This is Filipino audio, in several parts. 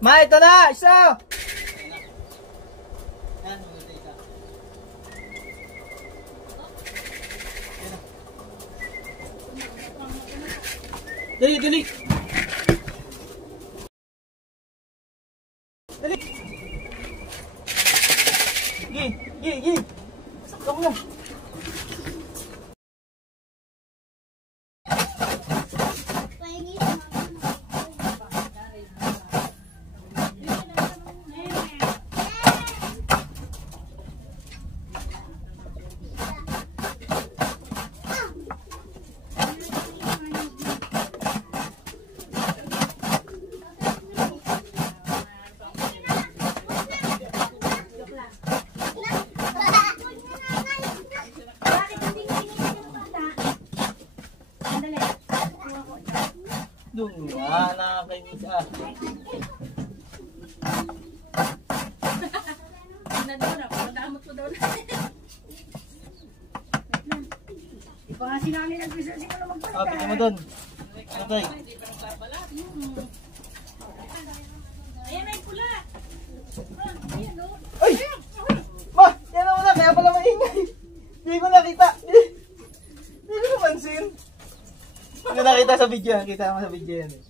Ma, ito na! Isa! Dali, dali! Dali! Gi, gi, gi! Sakto mo na! Doon nga, nakakainis ah. Nadamot ko daw na. Di pa nga sinami nag-research ko na magpalitan. Ah, pito mo doon. Patay. Ayan na yung pula. Ayan o. Ay! Ma! Yan ako na, kaya pala maingay. Hindi ko nakita. Hindi ko napansin. Hindi ko nakita sa video. Kita mo sa video yan eh.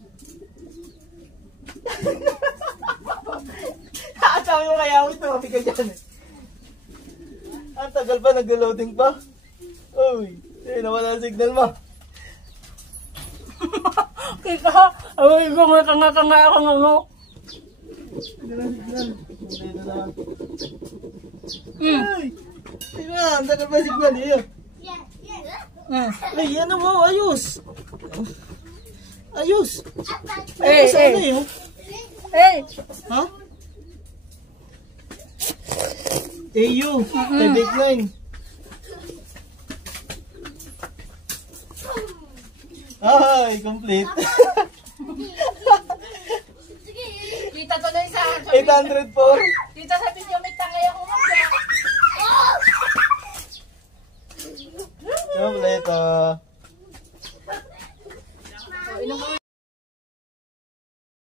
Sabi mo kaya ako ito, mapi ka dyan eh. Ang tagal pa, nag-loading pa. Uy, nawala ang signal mo. Kika, away ko nga kanga-kanga ako nga mo. Nawala ang signal. Dito na. Uy! Tingnan nga, ang tagal pa ang signal eh. Ay, ano mo, ayos. Ayos. Ayos, ano yun? Hey! Ha? AU, big line. Ay, complete. Kita to na isa. 804. Kita sa video may tangay ako mo. Complete. Inom